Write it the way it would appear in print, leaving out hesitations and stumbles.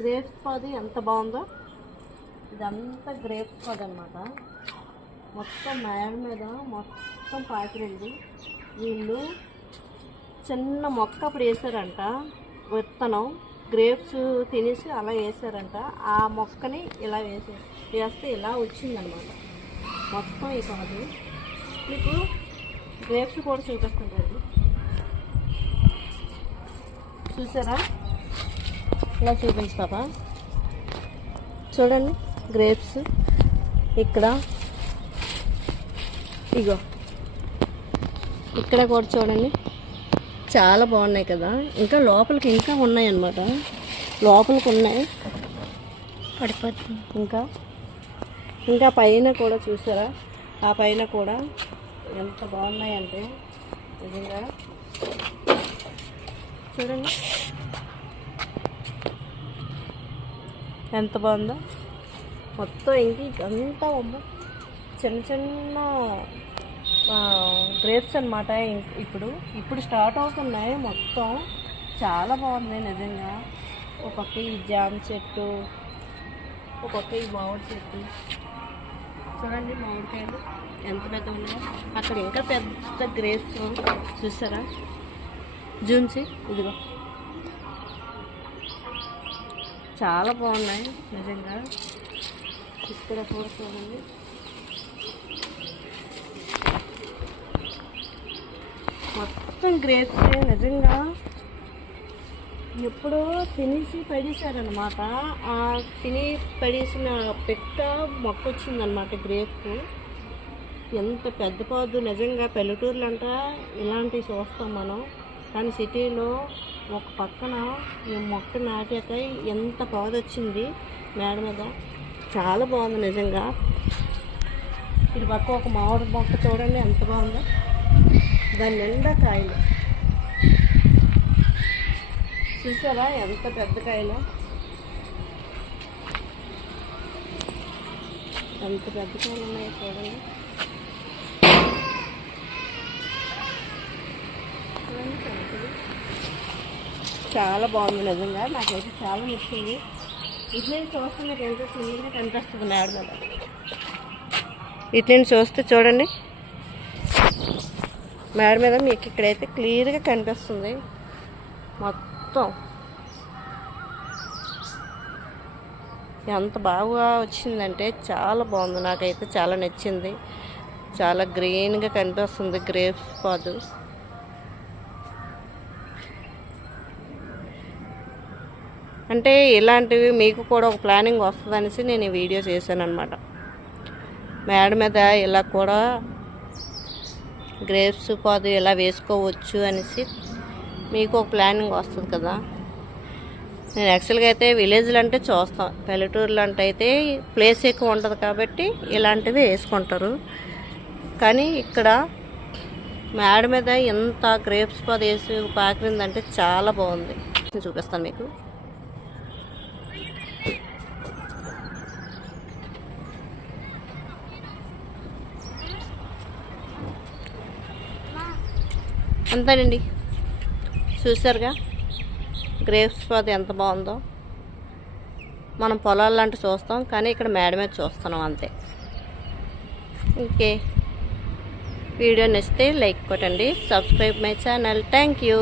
Grapes పాది ఎంత బాగుందో. ఇదంతా గ్రేప్స్ పాది అనమాట. మొత్తం మేడ మీద మొత్తం పాకిరండి. వీళ్ళు చిన్న మొక్క అప్పుడు వేసారంట, విత్తనం గ్రేప్స్ తినేసి అలా వేసారంట. ఆ మొక్కని ఇలా వేస్తే ఇలా వచ్చిందనమాట మొత్తం ఈ పాదు. మీకు గ్రేప్స్ కూడా చూపిస్తుంటారు, చూసారా? ఇలా చూపించు పాపా, చూడండి గ్రేప్స్ ఇక్కడ, ఇగో ఇక్కడ కూడా చూడండి, చాలా బాగున్నాయి కదా. ఇంకా లోపలికి ఇంకా ఉన్నాయి అన్నమాట, లోపలికి ఉన్నాయి పడిపోతుంది. ఇంకా పైన కూడా చూసారా, ఆ పైన కూడా ఎంత బాగున్నాయంటే నిజంగా చూడండి ఎంత బాగుందో. మొత్తం ఇదంతా చిన్న చిన్న గ్రేప్స్ అనమాట. ఇప్పుడు స్టార్ట్ అవుతున్నాయి మొత్తం. చాలా బాగుంది నిజంగా. ఒక పక్క ఈ జామ చెట్టు, ఒక పక్క ఈ మామిడి చెట్టు. చూడండి మామిడికాయలు ఎంత పెద్ద ఉన్నాయో. అక్కడ ఇంకా పెద్ద గ్రేప్స్ చూసారా, జూన్సీ ఇదిగో చాలా బాగున్నాయి నిజంగా. ఇక్కడ కూడా చూడండి మొత్తం గ్రేప్స్ నిజంగా. ఎప్పుడో తినేసి పడేసారనమాట. ఆ తిని పడేసిన పెట్ట మొక్క వచ్చిందనమాట గ్రేప్స్. ఎంత పెద్ద పాదు నిజంగా. పల్లెటూర్లు అంట ఇలాంటివి చూస్తాం మనం, కానీ సిటీలో ఒక పక్కన ఈ మొక్క నాటాక ఎంత పాదు వచ్చింది మేడ మీద. చాలా బాగుంది నిజంగా. ఇటు పక్క ఒక మామిడి మొక్క చూడండి ఎంత బాగుందో. దాని నిండా కాయలు చూసారా, ఎంత పెద్ద కాయలు, ఎంత పెద్ద కాయలు ఉన్నాయి చూడండి. చాలా బాగుంది నిజంగా. నాకైతే చాలా నచ్చింది. ఇట్లా చూస్తే మీకు ఎంతో క్లియర్గా కనిపిస్తుంది మేడ మీద. ఇట్లా చూస్తే చూడండి మేడ మీద మీకు ఇక్కడైతే క్లియర్గా కనిపిస్తుంది మొత్తం. ఎంత బాగా వచ్చిందంటే చాలా బాగుంది. నాకైతే చాలా నచ్చింది. చాలా గ్రీన్గా కనిపిస్తుంది గ్రేప్స్ పాదు. అంటే ఇలాంటివి మీకు కూడా ఒక ప్లానింగ్ వస్తుందనేసి నేను ఈ వీడియో చేశాను అనమాట. మేడ మీద ఇలా కూడా గ్రేప్స్ పాదు ఇలా వేసుకోవచ్చు అనేసి మీకు ఒక ప్లానింగ్ వస్తుంది కదా. నేను యాక్చువల్గా అయితే విలేజ్లో అంటే చూస్తాం, పల్లెటూరులో అంటే అయితే ప్లేస్ ఎక్కువ ఉంటుంది కాబట్టి ఇలాంటివి వేసుకుంటారు. కానీ ఇక్కడ మేడ మీద ఎంత గ్రేప్స్ పాదు వేసి పాకిరిందంటే చాలా బాగుంది. నేను చూపిస్తాను మీకు. అంతేనండి, చూసారుగా గ్రేప్స్ పాదు ఎంత బాగుందో. మనం పొలాలు లాంటివి చూస్తాం, కానీ ఇక్కడ మేడ మీద చూస్తున్నాం అంతే. ఓకే, వీడియో నచ్చితే లైక్ కొట్టండి, subscribe my channel. Thank you.